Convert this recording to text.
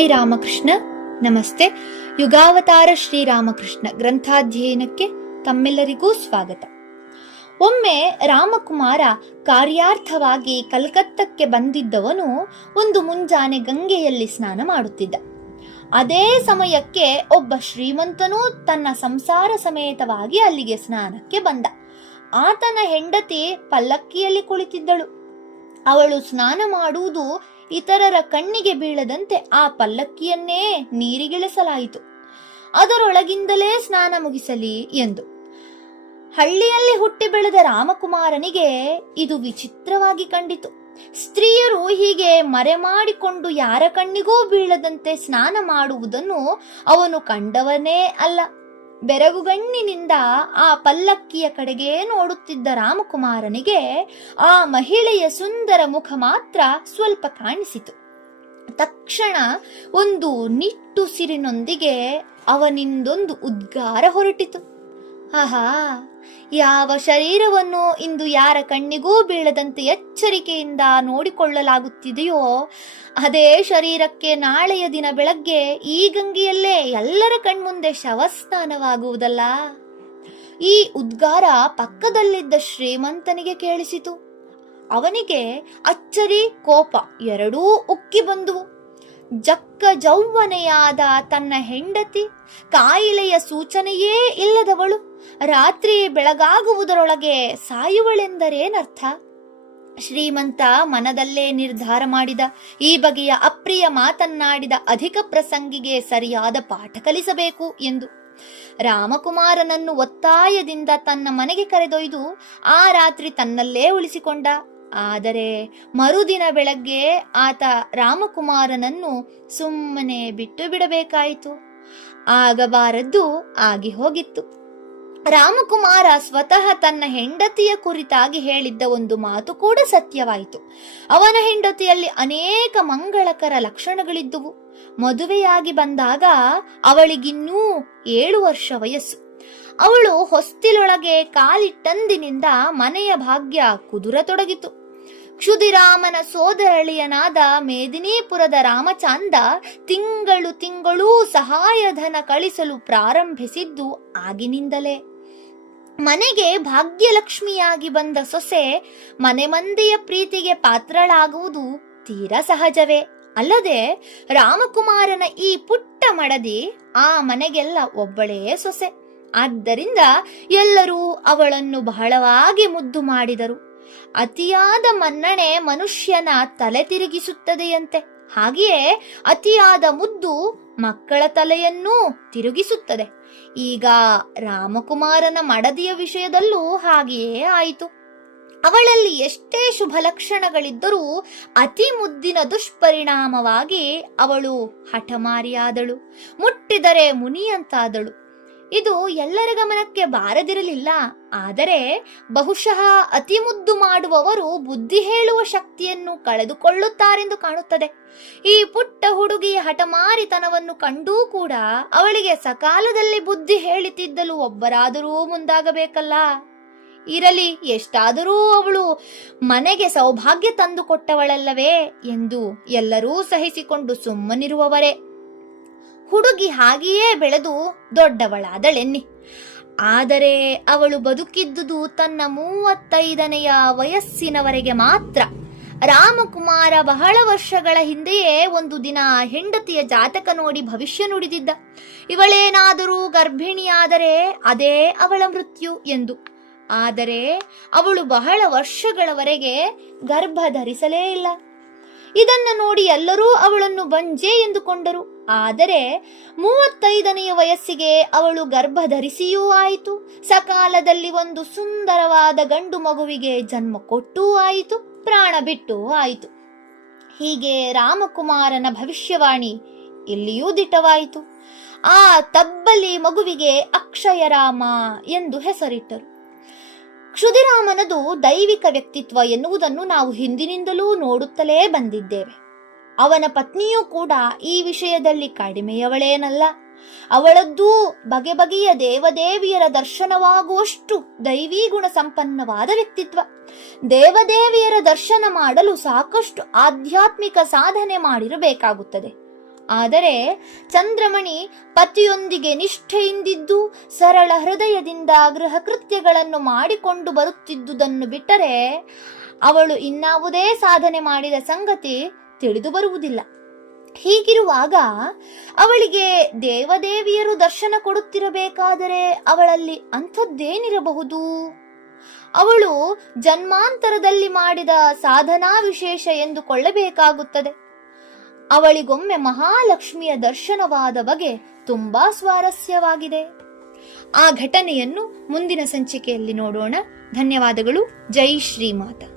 ಶ್ರೀರಾಮಕೃಷ್ಣ ನಮಸ್ತೆ. ಯುಗಾವತಾರ ಶ್ರೀರಾಮಕೃಷ್ಣ ಗ್ರಂಥಾಧ್ಯಯನಕ್ಕೆ ತಮ್ಮೆಲ್ಲರಿಗೂ ಸ್ವಾಗತ. ಒಮ್ಮೆ ರಾಮಕುಮಾರ ಕಾರ್ಯಾರ್ಥವಾಗಿ ಕಲ್ಕತ್ತಕ್ಕೆ ಬಂದಿದ್ದವನು ಒಂದು ಮುಂಜಾನೆ ಗಂಗೆಯಲ್ಲಿ ಸ್ನಾನ ಮಾಡುತ್ತಿದ್ದ. ಅದೇ ಸಮಯಕ್ಕೆ ಒಬ್ಬ ಶ್ರೀಮಂತನೂ ತನ್ನ ಸಂಸಾರ ಸಮೇತವಾಗಿ ಅಲ್ಲಿಗೆ ಸ್ನಾನಕ್ಕೆ ಬಂದ. ಆತನ ಹೆಂಡತಿ ಪಲ್ಲಕ್ಕಿಯಲ್ಲಿ ಕುಳಿತಿದ್ದಳು. ಅವಳು ಸ್ನಾನ ಮಾಡುವುದು ಇತರರ ಕಣ್ಣಿಗೆ ಬೀಳದಂತೆ ಆ ಪಲ್ಲಕ್ಕಿಯನ್ನೇ ನೀರಿಗಿಳಿಸಲಾಯಿತು. ಅದರೊಳಗಿಂದಲೇ ಸ್ನಾನ ಮುಗಿಸಲಿ ಎಂದು. ಹಳ್ಳಿಯಲ್ಲಿ ಹುಟ್ಟಿ ಬೆಳೆದ ರಾಮಕುಮಾರನಿಗೆ ಇದು ವಿಚಿತ್ರವಾಗಿ ಕಂಡಿತು. ಸ್ತ್ರೀಯರು ಹೀಗೆ ಮರೆ ಮಾಡಿಕೊಂಡು ಯಾರ ಕಣ್ಣಿಗೂ ಬೀಳದಂತೆ ಸ್ನಾನ ಮಾಡುವುದನ್ನು ಅವನು ಕಂಡವನೇ ಅಲ್ಲ. ಬೆರಗುಗಣ್ಣಿನಿಂದ ಆ ಪಲ್ಲಕ್ಕಿಯ ಕಡೆಗೆ ನೋಡುತ್ತಿದ್ದ ರಾಮಕುಮಾರನಿಗೆ ಆ ಮಹಿಳೆಯ ಸುಂದರ ಮುಖ ಮಾತ್ರ ಸ್ವಲ್ಪ ಕಾಣಿಸಿತು. ತಕ್ಷಣ ಒಂದು ನಿಟ್ಟುಸಿರಿನೊಂದಿಗೆ ಅವನಿಂದೊಂದು ಉದ್ಗಾರ ಹೊರಟಿತು. ಆಹಾ, ಯಾವ ಶರೀರವನ್ನು ಇಂದು ಯಾರ ಕಣ್ಣಿಗೂ ಬೀಳದಂತೆ ಎಚ್ಚರಿಕೆಯಿಂದ ನೋಡಿಕೊಳ್ಳಲಾಗುತ್ತಿದೆಯೋ ಅದೇ ಶರೀರಕ್ಕೆ ನಾಳೆಯ ದಿನ ಬೆಳಗ್ಗೆ ಈ ಗಂಗೆಯಲ್ಲೇ ಎಲ್ಲರ ಕಣ್ಮುಂದೆ ಶವಸ್ನಾನವಾಗುವುದಲ್ಲ. ಈ ಉದ್ಗಾರ ಪಕ್ಕದಲ್ಲಿದ್ದ ಶ್ರೀಮಂತನಿಗೆ ಕೇಳಿಸಿತು. ಅವನಿಗೆ ಅಚ್ಚರಿ, ಕೋಪ ಎರಡೂ ಉಕ್ಕಿ ಬಂದುವು. ಜಕ್ಕ ಜೌವನೆಯಾದ ತನ್ನ ಹೆಂಡತಿ, ಕಾಯಿಲೆಯ ಸೂಚನೆಯೇ ಇಲ್ಲದವಳು, ರಾತ್ರಿ ಬೆಳಗಾಗುವುದರೊಳಗೆ ಸಾಯುವಳೆಂದರೇನರ್ಥ? ಶ್ರೀಮಂತ ಮನದಲ್ಲೇ ನಿರ್ಧಾರ ಮಾಡಿದ. ಈ ಬಗೆಯ ಅಪ್ರಿಯ ಮಾತನ್ನಾಡಿದ ಅಧಿಕ ಪ್ರಸಂಗಿಗೆ ಸರಿಯಾದ ಪಾಠ ಕಲಿಸಬೇಕು ಎಂದು ರಾಮಕುಮಾರನನ್ನು ಒತ್ತಾಯದಿಂದ ತನ್ನ ಮನೆಗೆ ಕರೆದೊಯ್ದು ಆ ರಾತ್ರಿ ತನ್ನಲ್ಲೇ ಉಳಿಸಿಕೊಂಡ. ಆದರೆ ಮರುದಿನ ಬೆಳಗ್ಗೆ ಆತ ರಾಮಕುಮಾರನನ್ನು ಸುಮ್ಮನೆ ಬಿಟ್ಟು ಬಿಡಬೇಕಾಯಿತು. ಆಗಬಾರದ್ದು ಆಗಿ ಹೋಗಿತ್ತು. ರಾಮಕುಮಾರ ಸ್ವತಃ ತನ್ನ ಹೆಂಡತಿಯ ಕುರಿತಾಗಿ ಹೇಳಿದ್ದ ಒಂದು ಮಾತು ಕೂಡ ಸತ್ಯವಾಯಿತು. ಅವನ ಹೆಂಡತಿಯಲ್ಲಿ ಅನೇಕ ಮಂಗಳಕರ ಲಕ್ಷಣಗಳಿದ್ದುವು. ಮದುವೆಯಾಗಿ ಬಂದಾಗ ಅವಳಿಗಿನ್ನೂ 7 ವರ್ಷ ವಯಸ್ಸು. ಅವಳು ಹೊಸ್ತಿಲೊಳಗೆ ಕಾಲಿಟ್ಟಂದಿನಿಂದ ಮನೆಯ ಭಾಗ್ಯ ಕುದುರತೊಡಗಿತು. ಕ್ಷುದಿರಾಮನ ಸೋದರಳಿಯನಾದ ಮೇದಿನೀಪುರದ ರಾಮಚಾಂದ ತಿಂಗಳೂ ಸಹಾಯಧನ ಕಳಿಸಲು ಪ್ರಾರಂಭಿಸಿದ್ದು ಆಗಿನಿಂದಲೇ. ಮನೆಗೆ ಭಾಗ್ಯಲಕ್ಷ್ಮಿಯಾಗಿ ಬಂದ ಸೊಸೆ ಮನೆ ಮಂದಿಯ ಪ್ರೀತಿಗೆ ಪಾತ್ರಳಾಗುವುದು ತೀರಾ ಸಹಜವೇ. ಅಲ್ಲದೆ ರಾಮಕುಮಾರನ ಈ ಪುಟ್ಟ ಮಡದಿ ಆ ಮನೆಗೆಲ್ಲ ಒಬ್ಬಳೇ ಸೊಸೆ. ಆದ್ದರಿಂದ ಎಲ್ಲರೂ ಅವಳನ್ನು ಬಹಳವಾಗಿ ಮುದ್ದು ಮಾಡಿದರು. ಅತಿಯಾದ ಮನ್ನಣೆ ಮನುಷ್ಯನ ತಲೆ ತಿರುಗಿಸುತ್ತದೆಯಂತೆ. ಹಾಗೆಯೇ ಅತಿಯಾದ ಮುದ್ದು ಮಕ್ಕಳ ತಲೆಯನ್ನೂ ತಿರುಗಿಸುತ್ತದೆ. ಈಗ ರಾಮಕುಮಾರನ ಮಡದಿಯ ವಿಷಯದಲ್ಲೂ ಹಾಗೆಯೇ ಆಯಿತು. ಅವಳಲ್ಲಿ ಎಷ್ಟೇ ಶುಭ ಲಕ್ಷಣಗಳಿದ್ದರೂ ಅತಿ ಮುದ್ದಿನ ದುಷ್ಪರಿಣಾಮವಾಗಿ ಅವಳು ಹಠಮಾರಿಯಾದಳು. ಮುಟ್ಟಿದರೆ ಮುನಿಯಂತಾದಳು. ಇದು ಎಲ್ಲರ ಗಮನಕ್ಕೆ ಬಾರದಿರಲಿಲ್ಲ. ಆದರೆ ಬಹುಶಃ ಅತಿ ಮುದ್ದು ಮಾಡುವವರು ಬುದ್ಧಿ ಹೇಳುವ ಶಕ್ತಿಯನ್ನು ಕಳೆದುಕೊಳ್ಳುತ್ತಾರೆಂದು ಕಾಣುತ್ತದೆ. ಈ ಪುಟ್ಟ ಹುಡುಗಿಯ ಹಠಮಾರಿತನವನ್ನು ಕಂಡೂ ಕೂಡ ಅವಳಿಗೆ ಸಕಾಲದಲ್ಲಿ ಬುದ್ಧಿ ಹೇಳಿತಿದ್ದಲು ಒಬ್ಬರಾದರೂ ಮುಂದಾಗಬೇಕಲ್ಲ. ಇರಲಿ, ಎಷ್ಟಾದರೂ ಅವಳು ಮನೆಗೆ ಸೌಭಾಗ್ಯ ತಂದು ಕೊಟ್ಟವಳಲ್ಲವೇ ಎಂದು ಎಲ್ಲರೂ ಸಹಿಸಿಕೊಂಡು ಸುಮ್ಮನಿರುವವರೇ. ಹುಡುಗಿ ಹಾಗೆಯೇ ಬೆಳೆದು ದೊಡ್ಡವಳಾದಳೆನ್ನಿ. ಆದರೆ ಅವಳು ಬದುಕಿದ್ದುದು ತನ್ನ 35ನೆಯ ವಯಸ್ಸಿನವರೆಗೆ ಮಾತ್ರ. ರಾಮಕುಮಾರ ಬಹಳ ವರ್ಷಗಳ ಹಿಂದೆಯೇ ಒಂದು ದಿನ ಹೆಂಡತಿಯ ಜಾತಕ ನೋಡಿ ಭವಿಷ್ಯ ನುಡಿದಿದ್ದ. ಇವಳೇನಾದರೂ ಗರ್ಭಿಣಿಯಾದರೆ ಅದೇ ಅವಳ ಮೃತ್ಯು ಎಂದು. ಆದರೆ ಅವಳು ಬಹಳ ವರ್ಷಗಳವರೆಗೆ ಗರ್ಭ ಧರಿಸಲೇ ಇಲ್ಲ. ಇದನ್ನು ನೋಡಿ ಎಲ್ಲರೂ ಅವಳನ್ನು ಬಂಜೆ ಎಂದುಕೊಂಡರು. ಆದರೆ 35ನೆಯ ವಯಸ್ಸಿಗೆ ಅವಳು ಗರ್ಭ ಧರಿಸಿಯೂ ಆಯಿತು. ಸಕಾಲದಲ್ಲಿ ಒಂದು ಸುಂದರವಾದ ಗಂಡು ಮಗುವಿಗೆ ಜನ್ಮ ಕೊಟ್ಟೂ ಆಯಿತು, ಪ್ರಾಣ ಬಿಟ್ಟೂ ಆಯಿತು. ಹೀಗೆ ರಾಮಕುಮಾರನ ಭವಿಷ್ಯವಾಣಿ ಇಲ್ಲಿಯೂ ದಿಟವಾಯಿತು. ಆ ತಬ್ಬಲಿ ಮಗುವಿಗೆ ಅಕ್ಷಯರಾಮ ಎಂದು ಹೆಸರಿಟ್ಟರು. ಕ್ಷುದಿರಾಮನದು ದೈವಿಕ ವ್ಯಕ್ತಿತ್ವ ಎನ್ನುವುದನ್ನು ನಾವು ಹಿಂದಿನಿಂದಲೂ ನೋಡುತ್ತಲೇ ಬಂದಿದ್ದೇವೆ. ಅವನ ಪತ್ನಿಯೂ ಕೂಡ ಈ ವಿಷಯದಲ್ಲಿ ಕಡಿಮೆಯವಳೇನಲ್ಲ. ಅವಳದ್ದೂ ಬಗೆ ಬಗೆಯ ದೇವದೇವಿಯರ ದರ್ಶನವಾಗುವಷ್ಟು ದೈವೀ ಗುಣ ಸಂಪನ್ನವಾದ ವ್ಯಕ್ತಿತ್ವ. ದೇವದೇವಿಯರ ದರ್ಶನ ಮಾಡಲು ಸಾಕಷ್ಟು ಆಧ್ಯಾತ್ಮಿಕ ಸಾಧನೆ ಮಾಡಿರಬೇಕಾಗುತ್ತದೆ. ಆದರೆ ಚಂದ್ರಮಣಿ ಪತಿಯೊಂದಿಗೆ ನಿಷ್ಠೆಯಿಂದಿದ್ದು ಸರಳ ಹೃದಯದಿಂದ ಗೃಹ ಕೃತ್ಯಗಳನ್ನು ಮಾಡಿಕೊಂಡು ಬರುತ್ತಿದ್ದುದನ್ನು ಬಿಟ್ಟರೆ ಅವಳು ಇನ್ನಾವುದೇ ಸಾಧನೆ ಮಾಡಿದ ಸಂಗತಿ ತಿಳಿದು ಬರುವುದಿಲ್ಲ. ಹೀಗಿರುವಾಗ ಅವಳಿಗೆ ದೇವದೇವಿಯರು ದರ್ಶನ ಕೊಡುತ್ತಿರಬೇಕಾದರೆ ಅವಳಲ್ಲಿ ಅಂಥದ್ದೇನಿರಬಹುದು? ಅವಳು ಜನ್ಮಾಂತರದಲ್ಲಿ ಮಾಡಿದ ಸಾಧನಾ ವಿಶೇಷ ಎಂದುಕೊಳ್ಳಬೇಕಾಗುತ್ತದೆ. ಅವಳಿಗೊಮ್ಮೆ ಮಹಾಲಕ್ಷ್ಮಿಯ ದರ್ಶನವಾದ ಬಗೆ ತುಂಬಾ ಸ್ವಾರಸ್ಯವಾಗಿದೆ. ಆ ಘಟನೆಯನ್ನು ಮುಂದಿನ ಸಂಚಿಕೆಯಲ್ಲಿ ನೋಡೋಣ. ಧನ್ಯವಾದಗಳು. ಜೈ ಶ್ರೀಮಾತಾ.